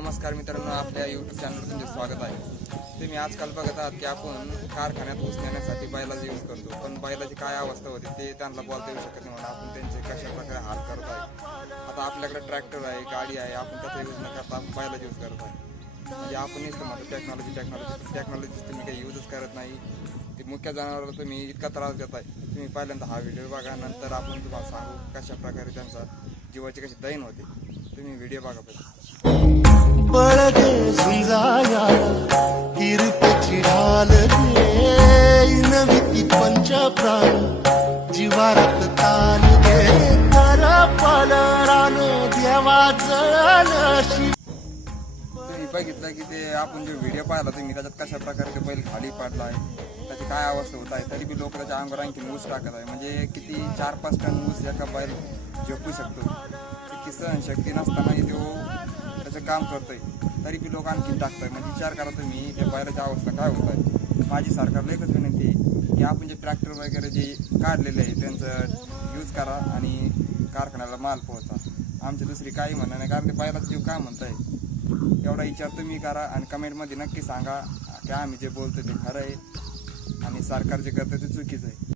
नमस्कार मित्रांनो, आपल्या यूट्यूब चॅनलवर तुमचे स्वागत आहे। तुम्ही आजकाल बघत आहात की आपण कारखान्यात ऊस नेण्यासाठी बैलाचा यूज करतो, पण बैलाची काय अवस्था होती ते त्यांना बोलता येऊ शकत नाही म्हणून आपण त्यांचे कशा प्रकारे हाल करत आहे। आता आपल्याकडे ट्रॅक्टर आहे, गाडी आहे, आपण त्याचा यूज न करता आपण बैलाचा यूज करत आहे। म्हणजे आपण नुसतं म्हणतो टेक्नॉलॉजी तुम्ही काही यूजच करत नाही। ते मुख्य जनावराला तुम्ही इतका त्रास देताय। तुम्ही पहिल्यांदा हा व्हिडिओ बघा, नंतर आपण तुम्हाला सांगू कशा प्रकारे त्यांचा जीवाची कशी दैन होते। तुम्ही व्हिडिओ बघा पहिले। बळगे झुंजाया कीर्तीची ढाल दे नविती पंच प्राण जीवारत ताल दे कर पलरान देवा जळशी। तुम्ही बघितलं की ते आपण जो व्हिडिओ पाहिला तुम्ही त्याच्यात कशा प्रकारे ते बैल खाली पडला आहे, त्याची काय अवस्था होत आहे, तरी बी लोक त्याच्या अंगावर आणखी ऊस टाकत आहे। म्हणजे किती 4-5 टन ऊस एका बैल झोपू शकतो, इतकी सहनशक्ती नसताना तो त्याचं काम करतोय, तरी बी लोक आणखी टाकताय। म्हणजे विचार करा तुम्ही त्या बैलाची अवस्था काय होत आहे। माझी सरकारला एकच विनंती आहे की आपण जे ट्रॅक्टर वगैरे जे काढलेले आहे त्यांचं यूज करा आणि कारखान्याला माल पोहोचा। आमची दुसरी काही म्हणणं नाही, कारण ते बैलाचा जीव काय म्हणताय एवढा विचार तुम्ही करा आणि कमेंटमध्ये नक्की सांगा की आम्ही जे बोलतो ते खरं आहे आणि सरकार जे करतं ते चुकीचं आहे।